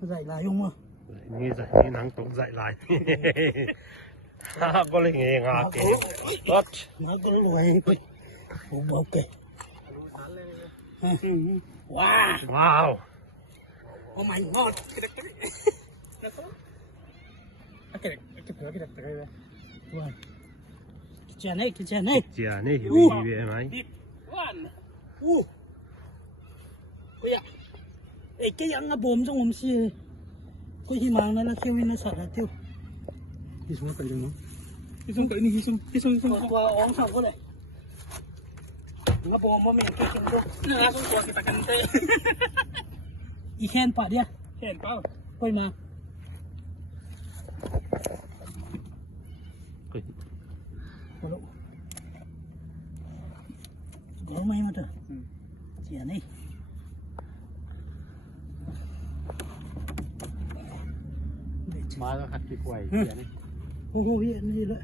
dạy lại không à? Như dạy nắng cũng dạy lại. Có lên nghề ngà kì. Tốt. Nó có loài quay. Ok. Wow. Wow. Oh my god. Cái đặc đây. Wow. Cái chén này. Chè này hiểu gì vậy mày? Ôi ạ. Ê, cái ăn nó bồm trong ống xì. Có khi mang nó là kêu nó sọt là tiêu. Đi xuống cậy được không? Đi xuống. Qua ống xong có này. Nó bồm mà mình kêu chúng tôi. Nó xuống qua kita kan teh. Ikan pak dia. Ikan pak. Koi mang. Kalau kalau main ada. Chia ni. Má nó khát cái quầy chè này. Ô hiện gì đấy.